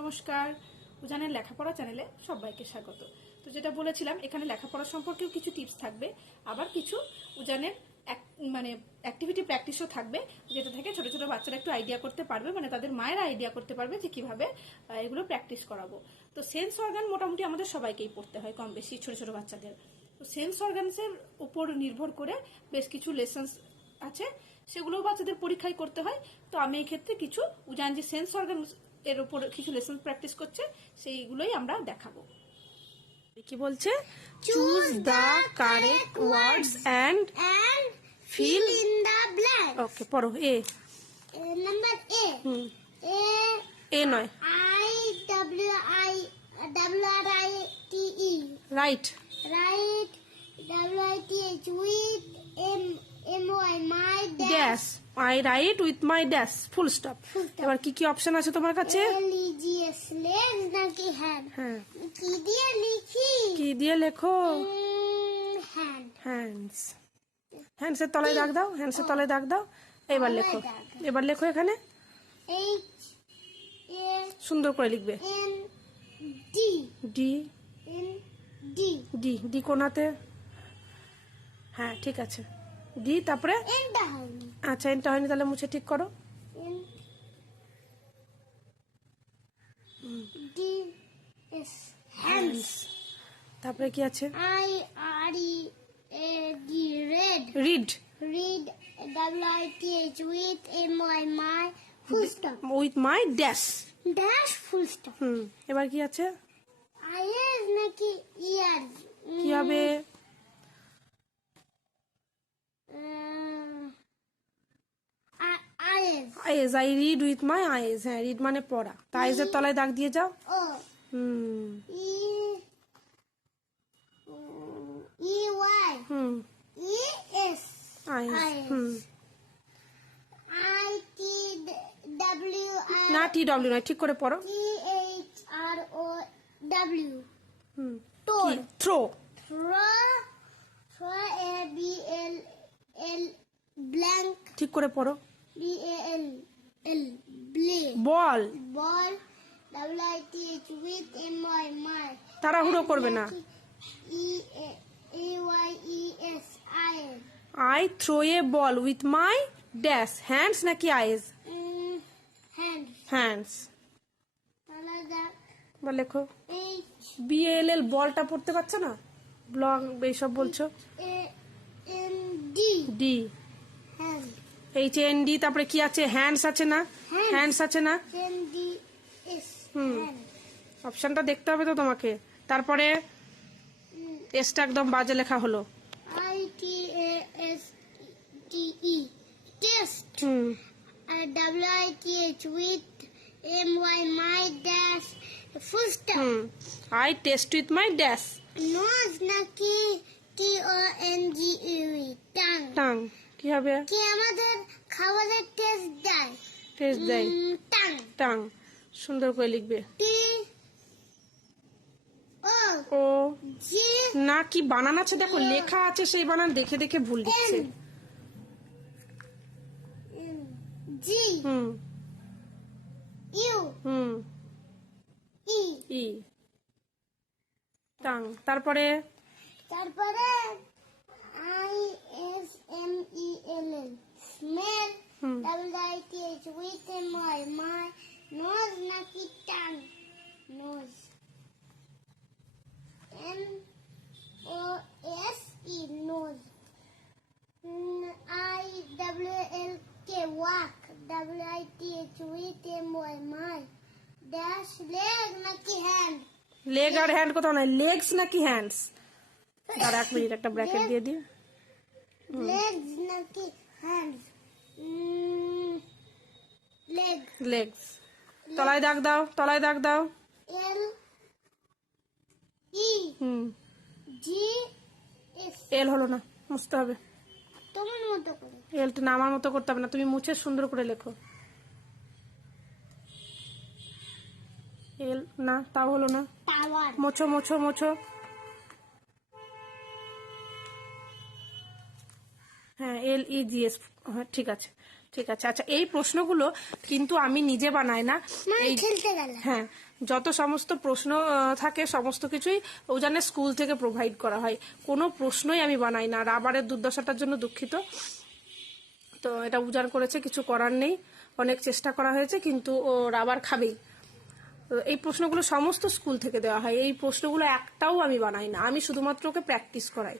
নমস্কার, উজানের লেখাপড়া চ্যানেলে সবাইকে স্বাগত। তো যেটা বলেছিলাম, এখানে লেখাপড়া সম্পর্কেও কিছু টিপস থাকবে, আবার কিছু উজানের মানে অ্যাক্টিভিটি প্র্যাকটিসও থাকবে, যেটা থেকে ছোট ছোট বাচ্চারা একটু আইডিয়া করতে পারবে, মানে তাদের মায়েরা আইডিয়া করতে পারবে যে কিভাবে এগুলো প্র্যাকটিস করাবো। তো সেন্স অর্গান মোটামুটি আমাদের সবাইকেই পড়তে হয় কম বেশি, ছোট ছোট বাচ্চাদের। তো সেন্স অর্গানসের উপর নির্ভর করে বেশ কিছু লেসন্স আছে, সেগুলোও বাচ্চাদের পরীক্ষায় করতে হয়। তো আমি এই ক্ষেত্রে কিছু উজান যে সেন্স অর্গান এর উপর কিছু লেসন প্র্যাকটিস করছে, সেইগুলোই আমরা দেখাবো। কি বলছে? Choose the correct words and fill in the blank. ওকে, পড়ো। এ Number A. এ নয়, WRITE. Right. Right. WITH with MY. My dash, I right with my dash, full stop. Full stop. এবার কি কি অপশন আছে তোমার কাছে? LEGS. Legs নাকি hand? হ্যাঁ, কি দিয়ে লিখি? কি দিয়ে লেখো? Hand. হ্যান্ডস। হ্যান্ডসের তলায় দাগ দাও, হ্যান্ডসের তলায় দাগ দাও। এবার লেখো, এবার লেখো এখানে H A সুন্দর করে লিখবে। N D. D, N D. D, D কোনাতে? হ্যাঁ, ঠিক আছে, ডি। তারপরে এনটা হয়নি। আচ্ছা, এনটা হয়নি, তাহলে মুছে ঠিক করো। N D S. Hands. তারপরে কি আছে? I R E A D. Red. Read, Read. WITH with MY. My. Full stop. With my dash. Dash. Full stop. এবার কি আছে? Eyes নাকি ears? কি হবে? Eyes. Eyes, I read with my eyes. হ্যাঁ, রিড মানে পড়া, তা আইজের তলায় দাগ দিয়ে যাও। O. E. E Y. E S. Eyes. Eyes. I T W না, I টি ডব্লিউ নয়, ঠিক করে পড়ো। T H R O W. হুম, Toad. Throw. Throw. A B L L. Blank. ঠিক করে poro. B A L L. Blay. Ball. Ball. WITH with MY. My. তাড়াহুড়ো করবে না। E A Y E S. I. I throw a ball with my dash. Hands নাকি eyes? Hands. Hands. Another. বল লেখো। H BALL, বলটা পড়তে পারছো না? Blog এইসব বলছো। A N D. D, Hand. HAND। তারপরে কি আছে? হ্যান্ডস আছে না? Hands. হ্যান্ডস আছে না? N D S. হুম। Hand. অপশনটা দেখতে হবে তো তোমাকে। তারপরে এসটা একদম বাজে লেখা হলো। I T A S T E. Test. Hmm, WITH with MY. My dash. Full stop. Hmm. I test with my dash. Nose নাকি TONGE. Tongue. টাং, কি হবে? কি আমাদের খাবারের টেস্ট দেয়? টেস্ট দেয়। টাং. টাং, সুন্দর করে লিখবে। T O ও G না, কি বানান আছে দেখো, লেখা আছে সেই বানান দেখে দেখে ভুল লিখছে। N G হুম, U হুম। E. ই, টাং। তারপরে তারপরে I S M E L L. Smell. WITH with MY. My. Nose নাকি tongue? Nose. NOSE. Nose. IWLK. Walk. WITH with MY. My. Dash. Leg নাকি hand? লেগ আর hand কোথাও নাই, legs নাকি hands? আর এক minute, একটা bracket দিয়ে দিই। Legs নাকি hands? Leg. লেগস। তলায় দাগ দাও, তলায় দাগ দাও। L E হুম, G S. এল হলো না, মুছতে হবে। তোমার মতো করে. এলটা না, আমার মতো করতে হবে না, তুমি মুছে সুন্দর করে লেখো। এল না, তাও হলো না। Tower. মোছো মোছো মোছো। হ্যাঁ, LEGS, হ্যাঁ ঠিক আছে। ঠিক আছে। আচ্ছা, এই প্রশ্নগুলো কিন্তু আমি নিজে বানাই না, মানে এই খেলতে গেলে হ্যাঁ, যত সমস্ত প্রশ্ন থাকে সমস্ত কিছুই উজানের স্কুল থেকে প্রোভাইড করা হয়, কোনো প্রশ্নই আমি বানাই না। রাবারের দুর্দশাটার জন্য দুঃখিত, তো এটা উজান করেছে, কিছু করার নেই, অনেক চেষ্টা করা হয়েছে কিন্তু ও রাবার খাবেই। তো এই প্রশ্নগুলো সমস্ত স্কুল থেকে দেওয়া হয়, এই প্রশ্নগুলো একটাও আমি বানাই না, আমি শুধুমাত্র ওকে প্র্যাকটিস করাই।